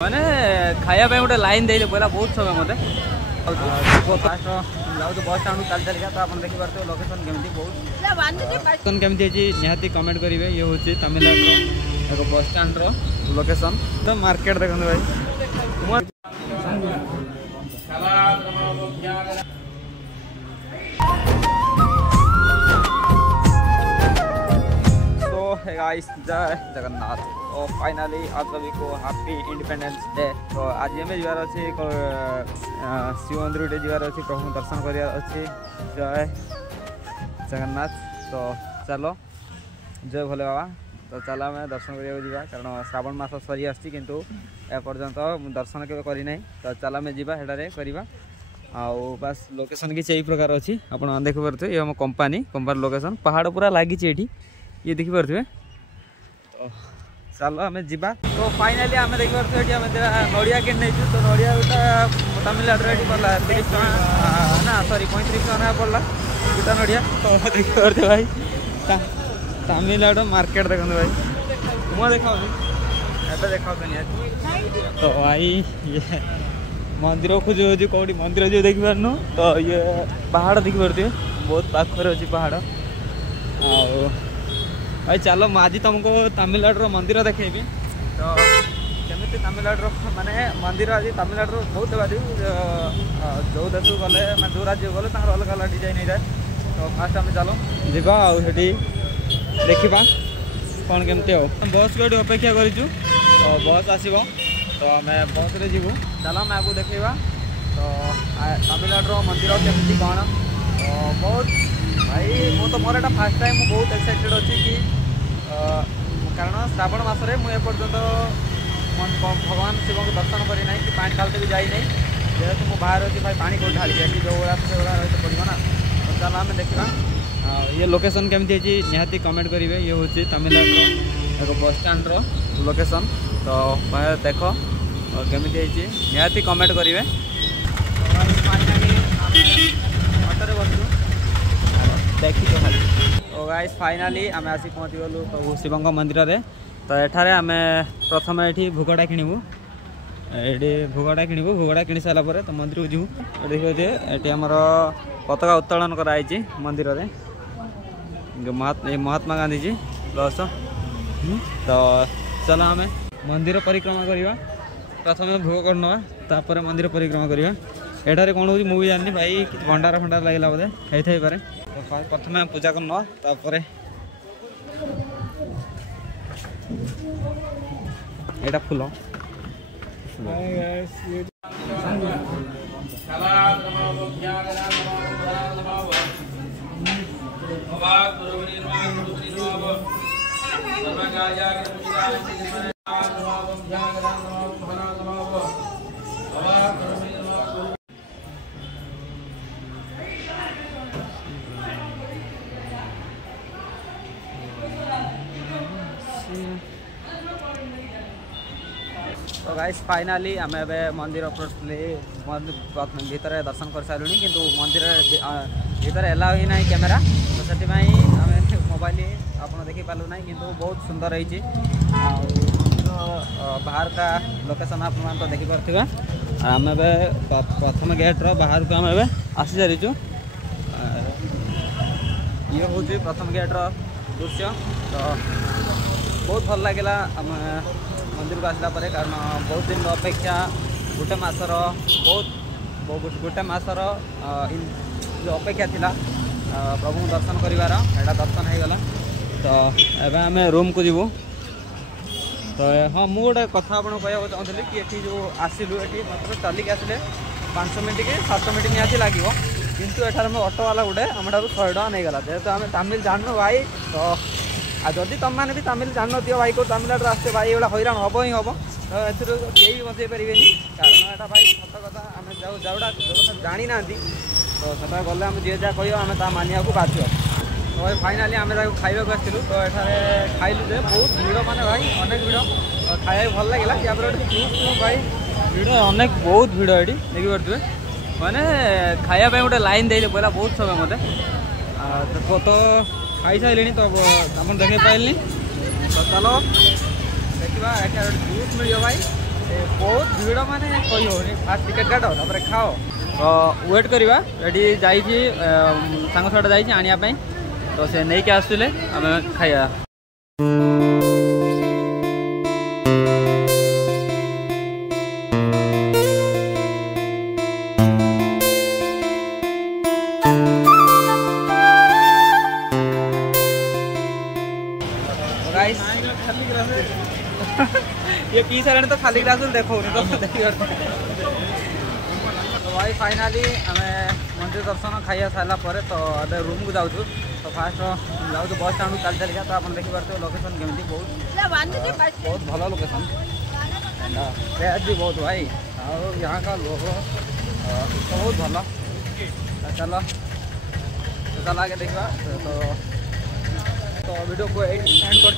मैंने खाया गोटे लाइन दे पहला बहुत समय मत फास्ट जाऊँ बस स्टाण चल चलिका तो आप देखिए लोकेशन केमी बहुत केमी निहाती कमेंट करेंगे। ये हूँ तमिलनाडु एक बस स्टाण लोकेशन तो मार्केट देखते भाई गाइस जय जगन्नाथ। और फाइनली आप सभी को हैप्पी इंडिपेंडेंस डे। तो आज हमें जबार अच्छे शिव मंदिर जबार अच्छे प्रभु दर्शन करार अच्छे। जय जगन्नाथ। तो चलो जय भोले बाबा। तो चलो आम दर्शन करा कारण श्रावण मास सरी आसी किंतु एपर्यंत दर्शन के करना। तो चलो आम जाटारे करवा आउ बस लोकेशन किसी यही प्रकार अच्छी आप देखिपे। ये हम कंपानी लोकेशन पहाड़ पूरा लगी ये देखिपे। तो चलो आम जा। तो फाइनाली आम देखिपे आम नड़िया कि नहीं तो नड़िया गोटा तमिलनाडु ये पड़ा 30 टका ना सॉरी 35 टका पड़ा गोटा नड़िया। तो देखिपे भाई तमिलनाडु मार्केट देखते भाई मुँह देखा देखा तो भाई ये मंदिर खोज कौटी मंदिर जो देखी पारनु। तो ये पहाड़ देखिपे बहुत पाखर अच्छी पहाड़। भाई चलो आज तुमको तमिलनाडु मंदिर देखेबी। तो केमी तमिलनाडु माने मंदिर आज तमिलनाडु बहुत जो देश गले जो राज्य गले अलग अलग डिजाइन हो जाए। तो फास्ट आम चलो जा आठी देखा कौन केमती हो। बस को अपेक्षा करूँ तो बस आसो तो आम बस रे जीवु। चलो आम आपको देखा तो तमिलनाडु मंदिर केमती कौन। तो बहुत भाई मु तो मोर एटा फास्ट टाइम बहुत एक्साइटेड अच्छी कि कारण श्रावण मसरे मुझे भगवान शिव को दर्शन करना कि पानी ढालते भी जाए जेहेतु मुझे बाहर अच्छी भाई पानी को ढाली कि जो से रही पड़ो ना। तो चलो आम देखा ये लोकेशन केमती निहाती कमेंट करेंगे। ये हूँ तमिलनाडु एक बस स्टाण लोकेशन। तो भाई देख केमी निहाती कमेंट करेंगे। ऑटोरे बसु देखी तो खाली। तो गाइस फाइनाली आम आसी पहुँची गलु प्रभु शिव मंदिर रे। तो एठारे आम प्रथम ये भोगटा किणु ये भोगटा किणु भोगटा किणी सारापर तो मंदिर को जीवु। देखिए ये आमर पताका उत्तोलन कराई मंदिर रे महात्मा गांधी जी प्लस। तो चलो आम मंदिर परिक्रमा करवा प्रथम भोग करना मंदिर परिक्रमा करवा। एठारे कौन हो मुझे जानी भाई भंडार फंडार लगे बोधे खाई पारे। तो प्रथम पूजा करना एटा फुल तो गाइस फाइनाली आम मंदिर भीतर दर्शन कर सारूँ किंतु मंदिर भीतर एलाउ ही ना कैमेरा। तो से आम मोबाइल आप देखी पार्लु ना किंतु बहुत सुंदर रही बाहर का लोकेशन आप तो देखिपे। आम प्रथम गेट्र बाहर को आम आसी सारीचु। ये हूँ प्रथम गेट्र दृश्य। तो बहुत भल लगे आम मंदिर को आसला परे कारण बहुत दिन अपेक्षा गोटे मासर गोटे मासर जो अपेक्षा थिला प्रभु दर्शन करिवार एटा दर्शन हो गला। तो एबे आम रूम को जीवु। तो हाँ मुझे गोटे कथा आपको कहना चाहूँगी कि ये जो आसिलु ये मतलब चलिक आसिले 5 मिनट कि 7 मिनट निहाती लगे किंतु एठार ऑटो वाला गोटे आम ठार 100 टका नहीं गला जेहेतु आम तमिल जानू भाई। तो जदि तुम मैंने भी तमिल जान भाई को तमिलनाडु आसते भाई ये हैरान हम ही हम। तो कई भी बचे पारे कारण यहाँ भाई सत कथा आम जोटा जो जानी ना तो से गले आम जी जहाँ कह आम मानिया को बाध्य। तो भाई फाइनाली आम खाइबा को आसलु। तो ये खाइलु जे बहुत भिड़ माने भाई अनेक भिड़ खाया भल लगे या भाई भिड़ अनेक बहुत भिड़ ये देखिपे मैंने खाया गोटे लाइन दे पहला बहुत समय मत तो खाई सारे। तो आप देखे पारे। तो चलो देखा जूस मिल भाई बहुत भीड़ माने कही होनी फास्ट टिकेट काट तापर खाओ तो वेट करवा एटी जाइए सांग छुआटा जाइए आने तो से नहीं के आसुले आम खाइया ये पी सारे तो खाली ग्लास देखो तो भाई फाइनाली आम मंदिर दर्शन खाइया सारा पर तो अबे रूम को जाऊँ तो फास्ट जाऊँ बस स्टाण को चल चलिए तो आप देखिए लोकेशन केमी बहुत भल लोकेशन क्रेज भी बहुत भाई और यहाँ का लोग तो बहुत भल चलो चल आगे देखा तो वीडियो को एंड कर